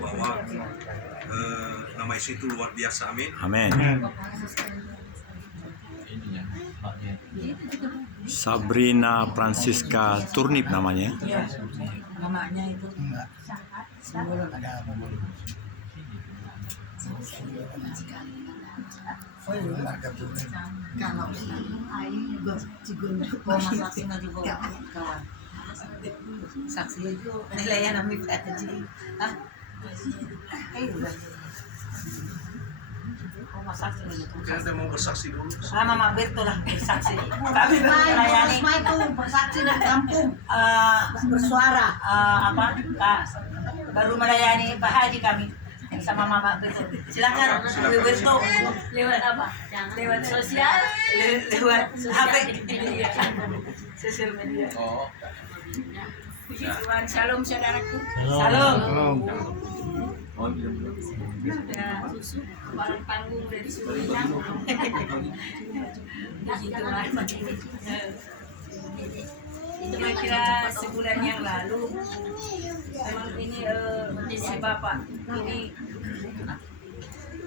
bahwa nama istri itu luar biasa. Amin. Amin. Sabrina Francisca Turnip namanya. Iya, namanya itu sebelum ada apa? Oh iya, marga Turnip. Kalau saksi juga kawan. Saksi itu nilainya namanya aja. Ah, udah. Saksi itu. Kita mau bersaksi dulu. Mama betul lah bersaksi. Kami melayani itu bersaksi dari kampung bersuara Kak, baru melayani Pak Haji kami sama Mama betul. Silakan betul. Lewat apa? Lewat sosial, Lewat HP. Sosial media. Oh. Shalom saudaraku. Salam. Sudah susu, kepala panggung udah disuruh hilang. Begitulah. Kira-kira sebulan yang lalu, memang ini si Bapak ini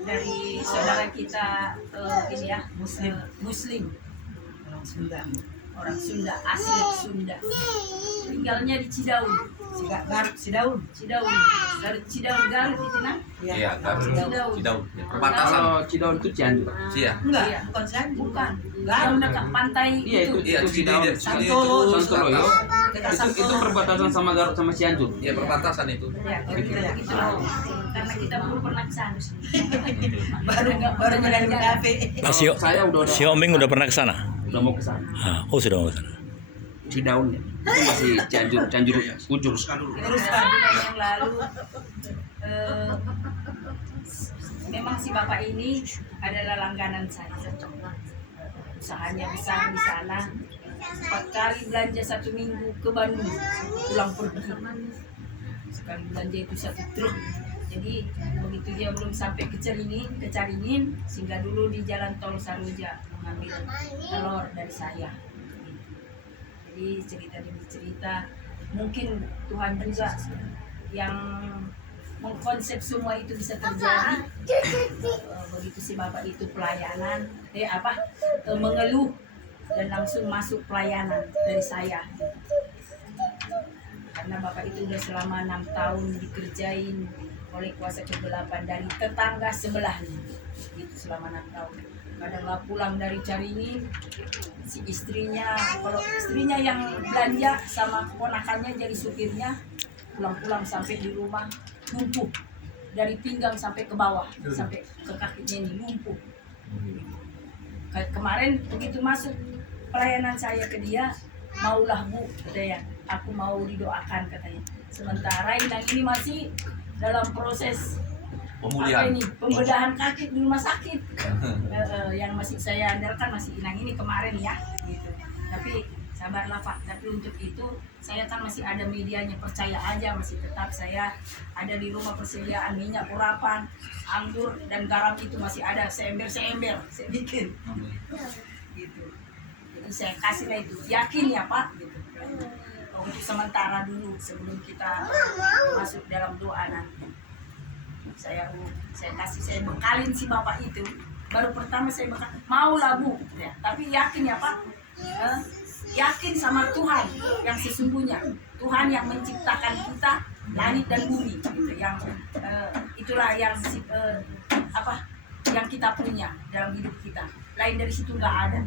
dari saudara kita ini ya Muslim orang Sunda asli Sunda, tinggalnya di Cidaun. Garut Cidaun itu nah. Iya, Cidaun. Perbatasan. Kalau Cidaun itu Cianjur. Iya. Enggak, Iya. bukan Cianjur. Bukan. Garut dekat pantai Iya, itu. Iya, Cidaun. Santolo. Santolo. Itu perbatasan sama Garut sama Cianjur. Iya, perbatasan itu. Ya, kira-kira begitu loh. Karena kita belum pernah ke sana. baru jalan ke kafe. Kalau saya udah Si Omeng udah pernah ke sana? udah mau ke sana. Oh, sudah mau ke sana. Cidaun ya. Itu masih Cianjur ujung. Teruskan dulu. Bulan yang lalu memang si Bapak ini adalah langganan saya. Usahanya besar di sana. 4 kali belanja 1 minggu ke Bandung, pulang pergi. Sekali belanja itu 1 truk. Jadi begitu dia belum sampai ke Caringin, singgah dulu di Jalan Tol Saroja mengambil telur dari saya. Jadi cerita demi cerita, mungkin Tuhan juga yang mengkonsep semua itu bisa terjadi. Begitu si Bapak itu pelayanan, mengeluh dan langsung masuk pelayanan dari saya. Karena Bapak itu udah selama 6 tahun dikerjain oleh kuasa kegelapan dari tetangga sebelahnya. Itu selama 6 tahun. Kadang nggak pulang dari Caringin, si istrinya, kalau istrinya yang belanja sama keponakannya jadi supirnya, pulang-pulang sampai di rumah lumpuh dari pinggang sampai ke bawah, sampai ke kakinya ini lumpuh. Kemarin begitu masuk pelayanan saya ke dia, maulah Bu, katanya, aku mau didoakan katanya. Sementara Inang ini masih dalam proses pembedahan kaki di rumah sakit. Yang masih saya andalkan masih Inang ini kemarin ya, gitu. Tapi sabarlah Pak, tapi untuk itu saya kan masih ada medianya, percaya aja, masih tetap saya ada di rumah persediaan minyak urapan, anggur dan garam itu masih ada seember-seember saya bikin. Gitu. Jadi saya kasih lah itu, yakin ya Pak, gitu. Untuk sementara dulu sebelum kita masuk dalam doa nanti. Saya bekalin si Bapak itu. Baru pertama saya bekal, mau lah Bu, ya. Tapi yakin ya Pak, yakin sama Tuhan yang sesungguhnya, Tuhan yang menciptakan kita langit dan bumi, gitu. Yang itulah yang yang kita punya dalam hidup kita. Lain dari situ nggak ada.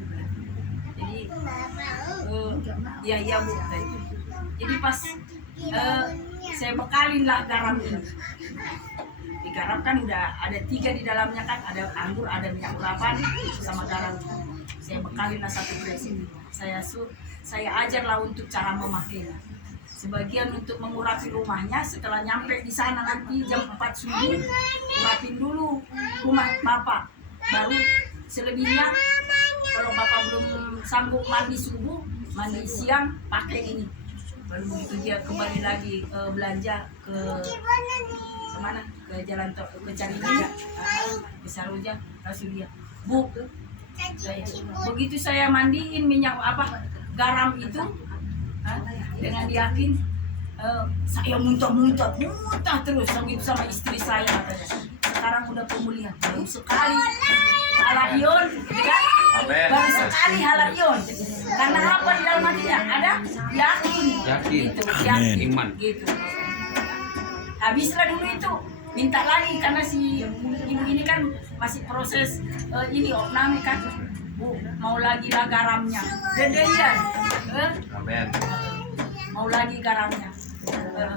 Jadi ya Bu. Jadi pas saya bekalin lah garam ini. Di garam kan udah ada 3 di dalamnya kan, ada anggur, ada minyak urapan sama garam. Saya bekalin lah 1 gelas ini. Saya ajarlah untuk cara memakainya. Sebagian untuk mengurapi rumahnya, setelah nyampe di sana nanti jam 4 subuh, urapin dulu rumah Bapak. Baru selebihnya kalau Bapak belum sanggup mandi subuh, mandi siang, pakai ini. Baru begitu dia kembali lagi belanja ke kemana? Ke Jalan Tol, ke Caringin, ke Saroja, kasih dia, Bu. Begitu saya mandiin minyak garam itu, dengan yakin Saya muntah terus sama istri saya katanya. Sekarang udah pemulihan, baru sekali halayon, ya? Baru sekali halayon. Karena apa di dalam hatinya? Ada yakin, gitu, yakin, Iman. gitu. Habislah dulu itu, minta lagi karena si ibu ini kan masih proses ini opname kan. Bu, mau lagi lah garamnya. Dedean, Amin. mau lagi garamnya.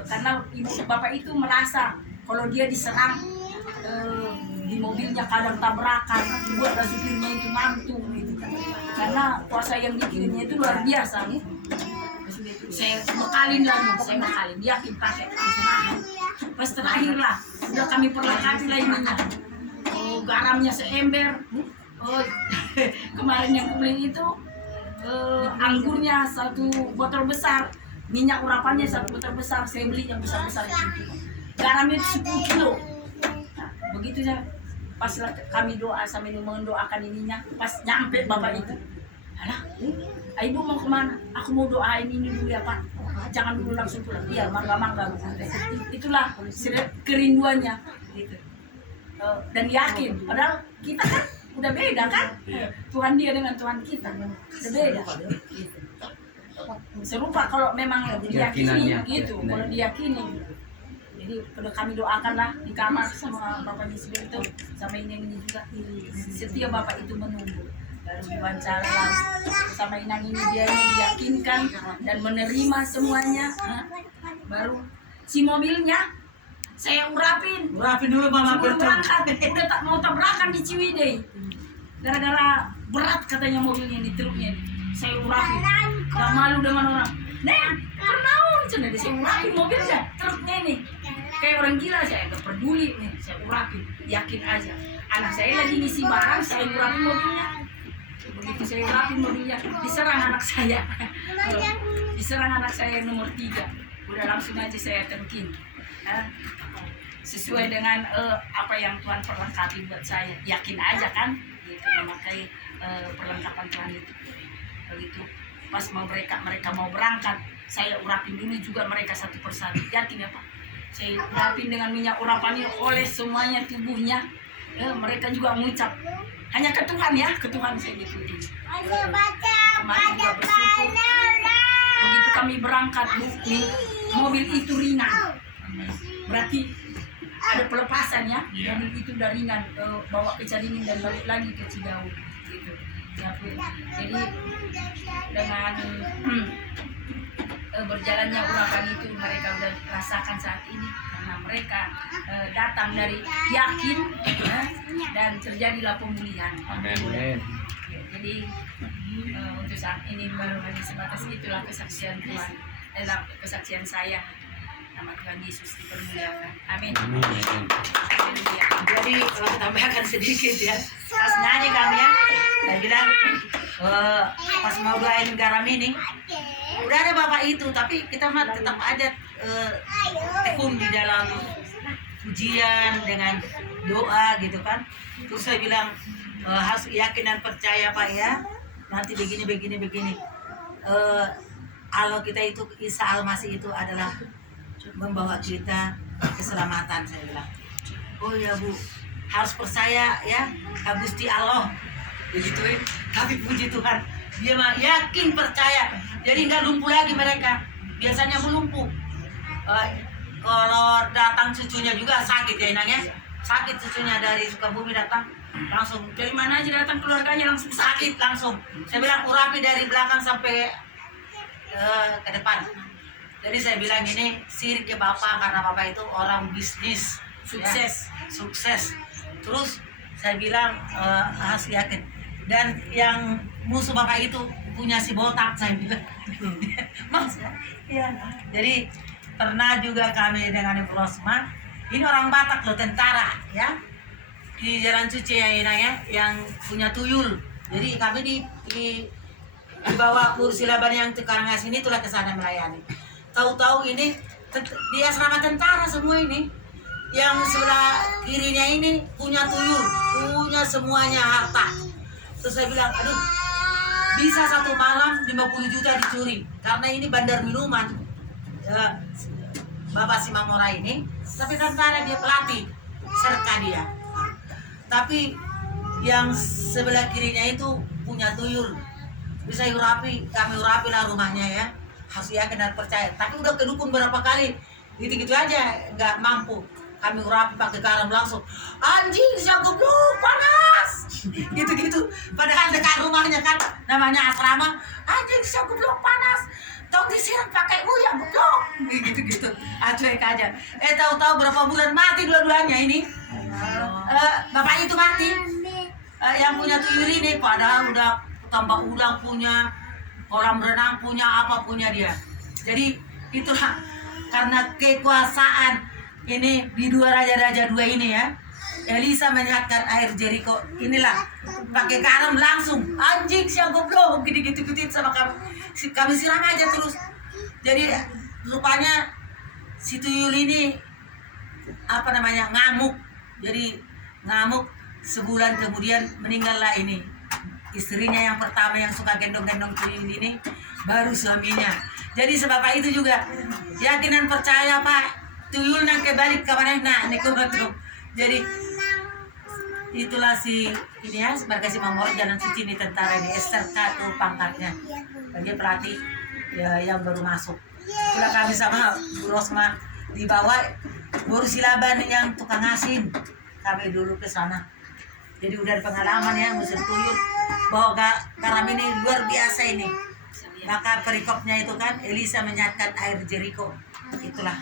Karena ibu bapak itu merasa kalau dia diserang di mobilnya kadang tabrakan, buat supirnya itu ngantuk gitu. Karena puasa yang dikirimnya itu luar biasa nih. Saya bekalin yakin pakai pas terakhir lah udah kami perlengkapi lah ininya. Garamnya seember. Kemarin yang beli itu anggurnya 1 botol besar, minyak urapannya 1 botol besar, saya beli yang besar-besar itu. Garamnya itu 10 kilo. Nah, begitu ya, pas kami doa sambil mendoakan ininya, pas nyampe bapak itu, alah, ibu mau kemana? Aku mau doain ini dulu ya Pak. Jangan dulu langsung pulang. Iya, mangga. Itulah kerinduannya. Gitu. Dan yakin, padahal kita kan udah beda kan? Tuhan dia dengan Tuhan kita udah beda. Gitu. Serupa kalau memang diyakini gitu, kalau diyakini. Jadi udah kami doakanlah di kamar sama Bapak Yesus itu, sama ini juga. Setiap Bapak itu menunggu. Baru diwawancara sama Inang ini dia diyakinkan dan menerima semuanya. Baru si mobilnya saya urapin dulu mama sebelum berangkat, udah tak mau tabrakan di Ciwidey gara-gara berat katanya mobilnya di truknya. Saya urapin, gak malu dengan orang. Neng, pernaun cina saya urapin mobilnya, truknya ini kayak orang gila. Saya gak peduli nih, saya urapin, yakin aja. Anak saya lagi ngisi barang, saya urapin mobilnya. Begitu saya urapin mobilnya, diserang anak saya. Diserang anak saya yang nomor 3. Udah langsung aja saya tengkin. Sesuai dengan apa yang Tuhan perlengkapi buat saya, yakin aja kan gitu, memakai perlengkapan Tuhan itu. Begitu pas mereka mau berangkat, saya urapin dulu juga mereka satu persatu. Yakin ya Pak, saya urapin dengan minyak urapannya oleh semuanya tubuhnya. Mereka juga mengucap hanya ke Tuhan ya, ke Tuhan saya gitu. Kemarin juga bersyukur. Begitu kami berangkat, mobil itu ringan. Berarti ada pelepasan ya, mobil itu udah ringan, bawa ke Caringin dan balik lagi ke Cidahu gitu. Ya, jadi dengan berjalannya urapan itu mereka udah rasakan saat ini karena mereka datang dari yakin dan terjadilah pemulihan. Amin. Ya, jadi untuk saat ini baru hanya sebatas itulah kesaksian Tuhan, kesaksian saya. Nama Tuhan Yesus dipermuliakan. Amin. Haleluya. Jadi kalau tambahkan sedikit ya, pas nyanyi kami ya, saya bilang pas mau doain garam ini, udah ada bapak itu, tapi kita mah tetap ada tekun di dalam pujian dengan doa gitu kan. Terus saya bilang harus yakin dan percaya Pak ya, nanti begini. Allah kita itu, Isa Al-Masih itu adalah membawa kita keselamatan, saya bilang. Oh ya Bu, harus percaya ya, Gusti Allah begituin. Tapi puji Tuhan, dia mah yakin percaya, jadi nggak lumpuh lagi mereka. Biasanya melumpuh. Kalau datang cucunya juga sakit ya Inang ya, sakit cucunya dari Sukabumi datang langsung dari mana aja datang keluarganya langsung sakit langsung. Saya bilang urapi dari belakang sampai ke depan. Jadi saya bilang ini sirik ke Bapak karena Bapak itu orang bisnis sukses. Terus saya bilang harus yakin. Dan yang musuh Bapak itu punya si botak, saya bilang. Mas, ya. Jadi pernah juga kami dengan Ibu Rosma, ini orang Batak loh, tentara ya, di Jalan Cuci ya Ina ya, yang punya tuyul. Jadi kami di bawah kursi laban yang Karangas ini itulah kesana melayani. Tahu-tahu ini di asrama tentara semua ini, yang sebelah kirinya ini punya tuyul, punya semuanya harta. Terus saya bilang, aduh, bisa satu malam 50 juta dicuri karena ini bandar minuman. Bapak si Mamora ini, tapi tentara dia pelatih, serka dia. Tapi yang sebelah kirinya itu punya tuyul, bisa kami urapi lah rumahnya ya. Harus yakin dan percaya. Tapi udah kedukun berapa kali, gitu-gitu aja nggak mampu. Kami urapi pakai garam langsung. Anjing, siapa goblok, panas. Gitu-gitu. Padahal dekat rumahnya kan, namanya asrama. Anjing, siapa goblok, panas. Tong disiram pakai uyang goblok. Gitu-gitu. Cuek aja. Tahu-tahu berapa bulan mati dua-duanya ini. Bapak itu mati. Yang punya tuyul ini padahal udah tambah udang punya, kolam renang punya, apa punya dia. Jadi itulah karena kekuasaan ini di dua raja-raja dua ini ya. Elisa menyehatkan air Jericho. Inilah pakai garam langsung. Anjing siang goblok gitu-gitu sama kami siram aja terus. Jadi rupanya si tuyul ini apa namanya ngamuk. Jadi ngamuk, sebulan kemudian meninggallah ini istrinya yang pertama yang suka gendong-gendong tuyul ini, baru suaminya. Jadi sebab itu juga yakin dan percaya Pak, tuyul nang kebalik ke mana nah niku betul. Jadi itulah si ini ya sebagai si Mamora Jalan Suci ini tentara ini SRK tuh pangkatnya. Bagi pelatih ya yang baru masuk. Itulah kami sama Bu Rosma dibawa baru Silaban yang tukang asin. Kami dulu ke sana. Jadi udah ada pengalaman ya musim tuyul bahwa garam ini luar biasa ini. Maka perikopnya itu kan Elisa menyehatkan air Jericho. Itulah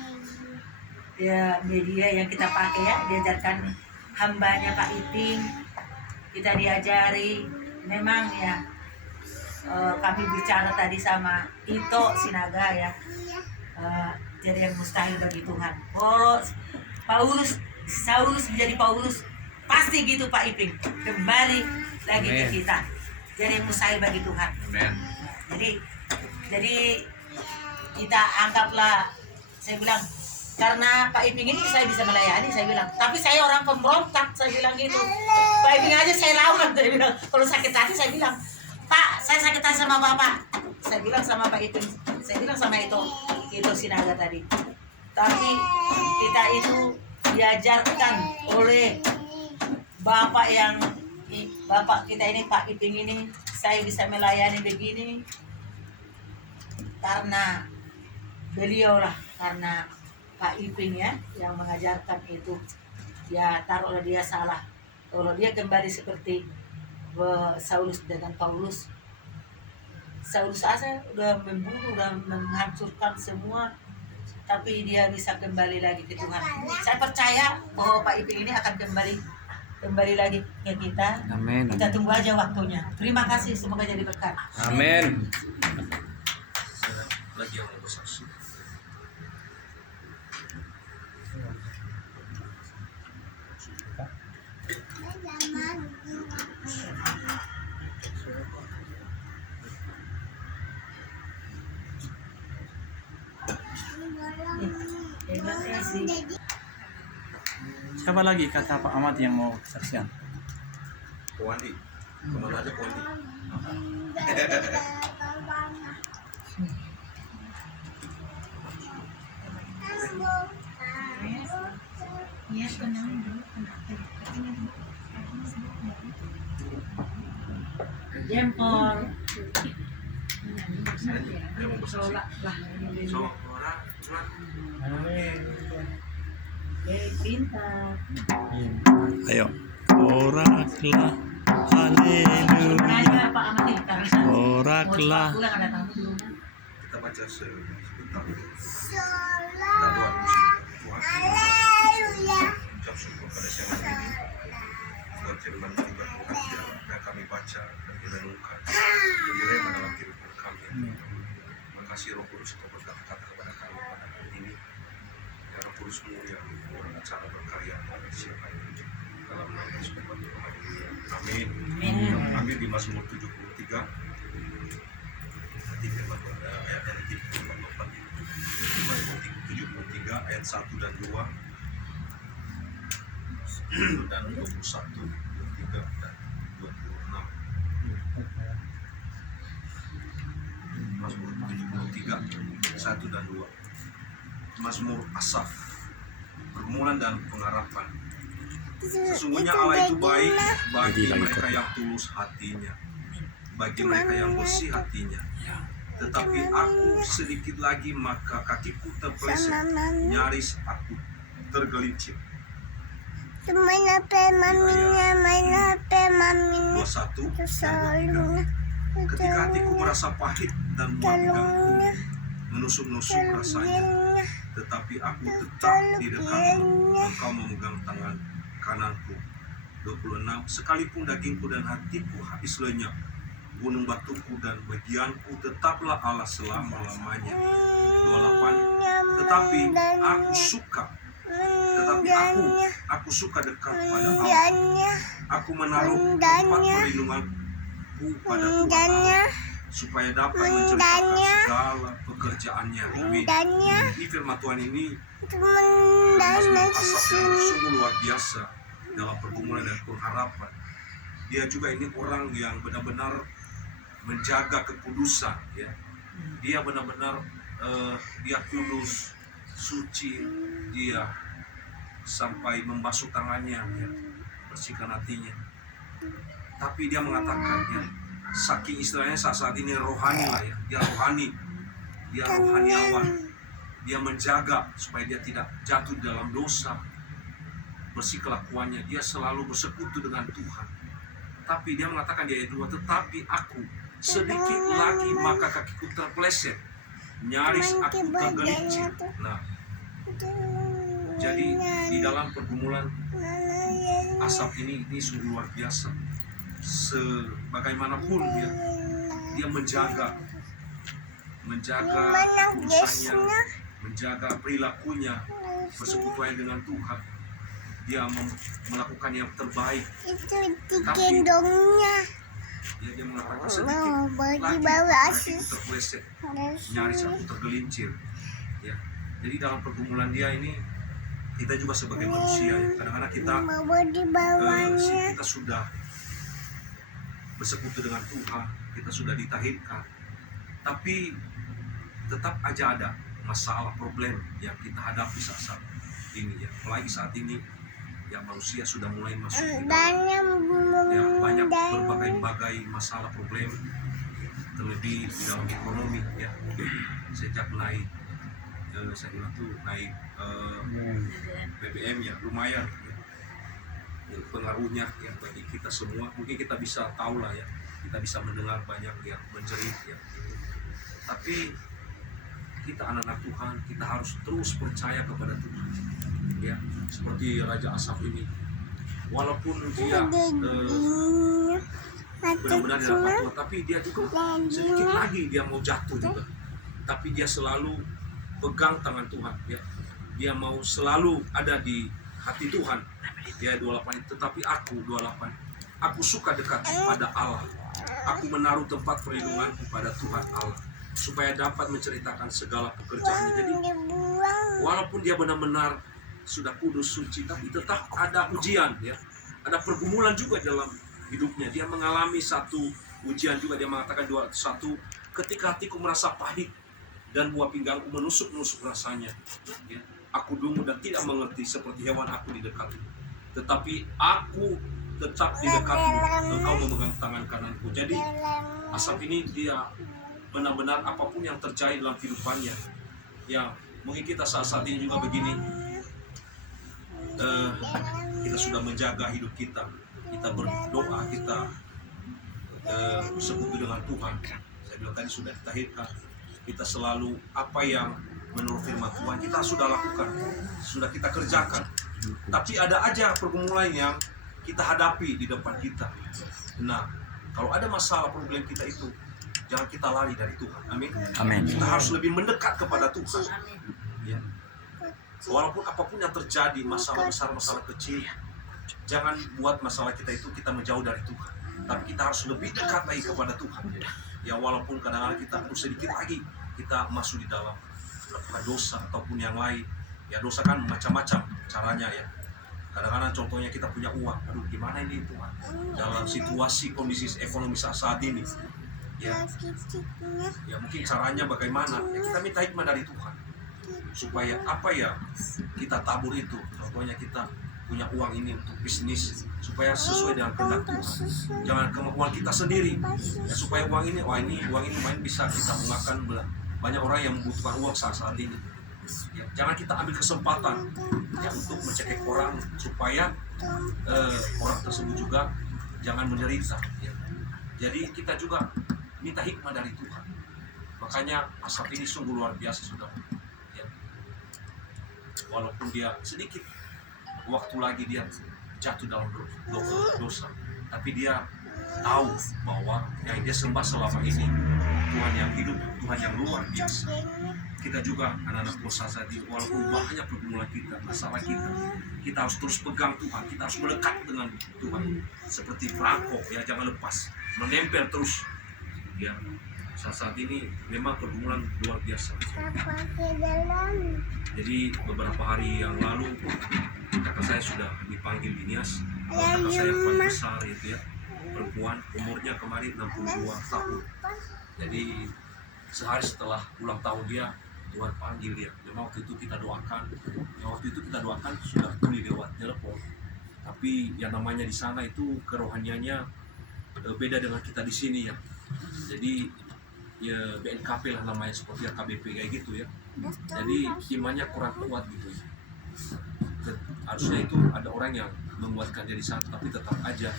ya media yang kita pakai ya, diajarkan hambanya Pak Iping, kita diajari. Memang ya kami bicara tadi sama Ito Sinaga ya, jadi yang mustahil bagi Tuhan. Kalau Saulus menjadi Paulus, pasti gitu Pak Iping, kembali lagi ke kita. Jadi yang mustahil bagi Tuhan. Jadi kita anggaplah, saya bilang karena Pak Iping ini saya bisa melayani, saya bilang. Tapi saya orang pemberontak, saya bilang gitu. Pak Iping aja saya lawan, saya bilang. Kalau sakit hati saya bilang, Pak, saya sakit hati sama Bapak. Saya bilang sama Pak Iping, saya bilang sama itu Sinaga tadi. Tapi kita itu diajarkan oleh Bapak kita ini, Pak Iping ini, saya bisa melayani begini karena beliau lah, karena Pak Iping ya yang mengajarkan itu. Ya taruhlah dia salah, kalau dia kembali seperti Saulus dengan Paulus. Saulus aja udah membunuh, udah menghancurkan semua, tapi dia bisa kembali lagi ke Tuhan. Saya percaya bahwa Pak Iping ini akan kembali lagi ke kita. Amin. Kita tunggu aja waktunya. Terima kasih, semoga jadi berkat. Amin. Lagi yang mau bersaksi. Siapa lagi kata Pak Ahmad yang mau kesaksian? Wandi, kemana aja Wandi? Jempol. Dia mau bersaksi. So, orang. Pintar. Ayo. Oraklah. Haleluya. Pak Ahmad ini karena Oraklah. pulang ada tamu dulu. Kita baca sebentar. Kita doa Tuhan. Ucap syukur pada siang hari ini buat firman juga Tuhan yang kami baca dan direnungkan direma dalam kehidupan kami. Terima kasih Roh Kudus kau berkata kepada kami pada hari ini. Ya Roh Kudus-Mu yang berencana berkarya pada siang hari ini dalam nama Yesus Tuhan. Amin. Amin. Di Mazmur 73 nanti firman ayat yang firman Tuhan itu Mazmur 73 ayat 1 dan 2 dan 21, 23 dan 26. Mazmur 73 1 dan 2. Mazmur Asaf, pergumulan dan pengharapan. Sesungguhnya Allah itu baik bagi mereka yang tulus hatinya, bagi mereka yang bersih hatinya. Tetapi aku sedikit lagi maka kakiku terpeleset, nyaris aku tergelincir. Main HP maminya, main HP maminya. 21 dan 23. Ketika hatiku merasa pahit dan buah pingganku menusuk-nusuk rasanya, tetapi aku tetap di dekatmu, engkau memegang tangan kananku. 26. Sekalipun dagingku dan hatiku habis lenyap, gunung batuku dan bagianku tetaplah Allah selama-lamanya. 28. Tetapi aku suka dekat pada Allah. Aku menaruh tempat perlindunganku pada Tuhan Allah, supaya dapat menceritakan segala pekerjaannya. Amin. Ini firman Tuhan ini Mazmur Asaf yang sungguh luar biasa dalam pergumulan dan pengharapan. Dia juga ini orang yang benar-benar menjaga kekudusan, ya. Dia benar-benar dia kudus, suci, dia sampai membasuh tangannya, ya, bersihkan hatinya. Tapi dia mengatakan, ya, saking istilahnya saat ini rohani lah, ya, dia rohani, dia rohaniawan, dia menjaga supaya dia tidak jatuh dalam dosa, bersih kelakuannya, dia selalu bersekutu dengan Tuhan. Tapi dia mengatakan di ayat 2, tetapi aku sedikit lagi maka kakiku terpeleset, nyaris aku tergelincir. Nah, jadi di dalam pergumulan Asaf ini sungguh luar biasa. Sebagaimanapun dia menjaga kekudusannya, menjaga perilakunya, bersekutuan dengan Tuhan. Dia melakukan yang terbaik. Itu digendongnya. Dia mengatakan sedikit lagi aku terpeleset, nyaris aku tergelincir. Ya. Jadi dalam pergumulan dia ini, kita juga sebagai manusia, ya, kadang-kadang kita sudah bersekutu dengan Tuhan, kita sudah ditahirkan, tapi tetap aja ada masalah, problem yang kita hadapi saat ini, ya. Apalagi saat ini ya manusia sudah mulai masuk ke dalam, ya, banyak berbagai masalah, problem, terlebih di dalam ekonomi, ya. Sejak naik saya bilang tuh naik BBM, ya, lumayan, ya, pengaruhnya, ya, bagi kita semua. Mungkin kita bisa tahu lah, ya, kita bisa mendengar banyak yang menjerit, ya. Tapi kita anak-anak Tuhan, kita harus terus percaya kepada Tuhan, ya. Seperti Raja Asaf ini, walaupun dia benar-benar dalam Tuhan, tapi dia juga sedikit lagi dia mau jatuh juga, tapi dia selalu pegang tangan Tuhan, ya. Dia mau selalu ada di hati Tuhan, ya. 28. Tetapi aku, 28, aku suka dekat pada Allah, aku menaruh tempat perlindungan kepada Tuhan Allah, supaya dapat menceritakan segala pekerjaannya. Jadi walaupun dia benar-benar sudah kudus, suci, tapi tetap ada ujian, ya. Ada pergumulan juga dalam hidupnya. Dia mengalami satu ujian juga. Dia mengatakan 21, ketika hatiku merasa pahit dan buah pinggangku menusuk-nusuk rasanya, ya. Aku dungu dan tidak mengerti, seperti hewan aku di dekatmu. Tetapi aku tetap di dekatmu, engkau memegang tangan kananku. Jadi Asaf ini dia benar-benar apapun yang terjadi dalam kehidupannya, ya, mungkin kita saat ini juga begini, kita sudah menjaga hidup kita berdoa, kita bersekutu dengan Tuhan. Saya bilang tadi sudah ditahirkan, kita selalu apa yang menurut firman Tuhan kita sudah lakukan, sudah kita kerjakan. Tapi ada aja pergumulan yang kita hadapi di depan kita. Nah, kalau ada masalah, problem kita itu, jangan kita lari dari Tuhan. Amin. Amin. Kita harus lebih mendekat kepada Tuhan. Ya. Walaupun apapun yang terjadi, masalah besar, masalah kecil, jangan buat masalah kita itu kita menjauh dari Tuhan. Tapi kita harus lebih dekat lagi kepada Tuhan. Ya, walaupun kadang-kadang kita harus sedikit lagi kita masuk di dalam melakukan dosa ataupun yang lain. Ya, dosa kan macam-macam caranya, ya. Kadang-kadang contohnya kita punya uang, aduh gimana ini Tuhan, dalam situasi kondisi ekonomi saat ini, ya mungkin caranya bagaimana, ya kita minta hikmah dari Tuhan supaya apa ya, kita tabur itu, contohnya kita punya uang ini untuk bisnis supaya sesuai dengan kehendak Tuhan, jangan kemauan kita sendiri ya, supaya uang ini lumayan bisa kita gunakan. Banyak orang yang membutuhkan uang saat ini ya, jangan kita ambil kesempatan ya untuk mencekik orang supaya orang tersebut juga jangan menderita ya. Jadi kita juga minta hikmah dari Tuhan. Makanya Asaf ini sungguh luar biasa sudah ya. Walaupun dia sedikit waktu lagi dia jatuh dalam dosa, tapi dia tahu bahwa yang dia sembah selama ini Tuhan yang hidup, Tuhan yang luar biasa. Kita juga anak-anak dosa tadi, walaupun banyak pergumulan kita, masalah kita harus terus pegang Tuhan, kita harus melekat dengan Tuhan seperti perangkok ya, jangan lepas, menempel terus ya. Saat ini memang pergumulan luar biasa. Jadi beberapa hari yang lalu kakak saya sudah dipanggil Binias. Kakak saya paling besar itu ya, perempuan, umurnya kemarin 62 tahun. Jadi sehari setelah ulang tahun dia, Tuhan panggil dia. Memang waktu itu kita doakan, sudah pulih lewat telepon. Tapi yang namanya di sana itu kerohaniannya beda dengan kita di sini ya. Jadi ya BNKP lah namanya, seperti KBP kayak gitu ya. Jadi imannya kurang kuat gitu ya. Harusnya itu ada orang yang menguatkan dia di sana, tapi tetap aja.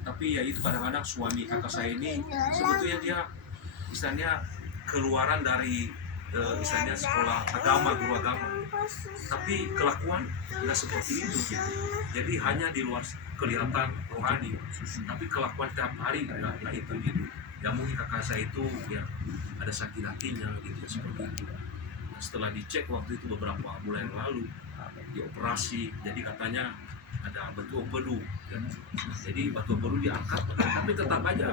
Tapi ya itu kadang-kadang suami kakak saya ini sebetulnya dia istilahnya keluaran dari istilahnya sekolah agama, guru agama, tapi kelakuan nggak seperti itu gitu. Jadi hanya di luar kelihatan rohani, tapi kelakuan tiap hari nggak itu gitu. Ya mungkin kakak saya itu ya ada sakit hatinya gitu seperti itu. Setelah dicek waktu itu beberapa bulan yang lalu, dioperasi, jadi katanya ada batu empedu ya. Jadi batu empedu diangkat, tapi tetap aja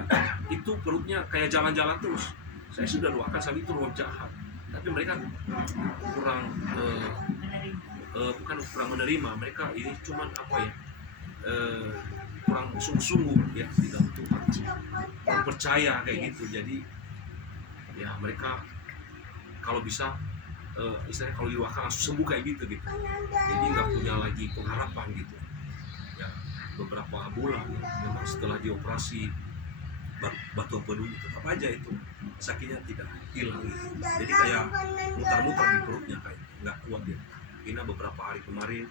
itu perutnya kayak jalan-jalan terus. Saya sudah doakan saat itu roh jahat, tapi mereka kurang bukan kurang menerima, mereka ini cuman apa ya, kurang sungguh-sungguh ya di dalam Tuhan, kurang percaya kayak gitu. Jadi ya mereka kalau bisa istilahnya kalau diwakil langsung sembuh kayak gitu. Jadi nggak punya lagi pengharapan gitu ya. Beberapa bulan memang setelah dioperasi batu empedu tetap aja itu sakitnya tidak hilang gitu. Jadi kayak mutar-mutar di perutnya, kayak nggak kuat ya. Ini beberapa hari kemarin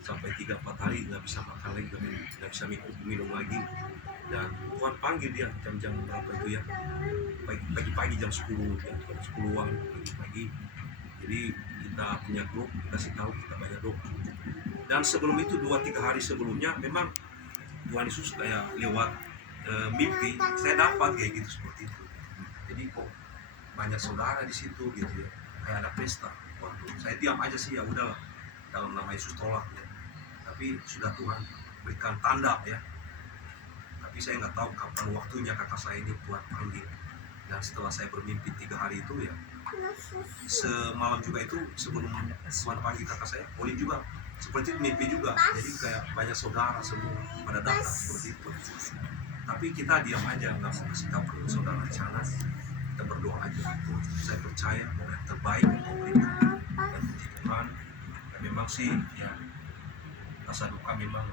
sampai 3-4 hari nggak bisa makan lagi, nggak bisa minum lagi. Dan Tuhan panggil dia jam-jam berapa itu ya, pagi-pagi jam 10 ya, jam 10-an pagi-pagi. Jadi kita punya grup, kasih tahu kita banyak doa. Dan sebelum itu 2-3 hari sebelumnya memang Tuhan Yesus kayak lewat mimpi saya dapat kayak gitu seperti itu. Jadi kok banyak saudara di situ gitu ya, kayak ada pesta. Waduh, saya diam aja sih, ya udahlah, dalam nama Yesus tolak ya. Tapi sudah Tuhan berikan tanda ya. Tapi saya nggak tahu kapan waktunya kakak saya ini Tuhan panggil. Dan setelah saya bermimpi 3 hari itu ya, semalam juga itu sebelum Tuhan panggil kakak saya, Olin juga seperti mimpi juga. Jadi kayak banyak saudara semua pada datang seperti itu. Tapi kita diam aja, nggak mau kasih tahu ke saudara di sana. Kita berdoa aja. Saya percaya bahwa yang terbaik untuk berikan. Dan puji Tuhan, ya memang sih ya rasa duka memang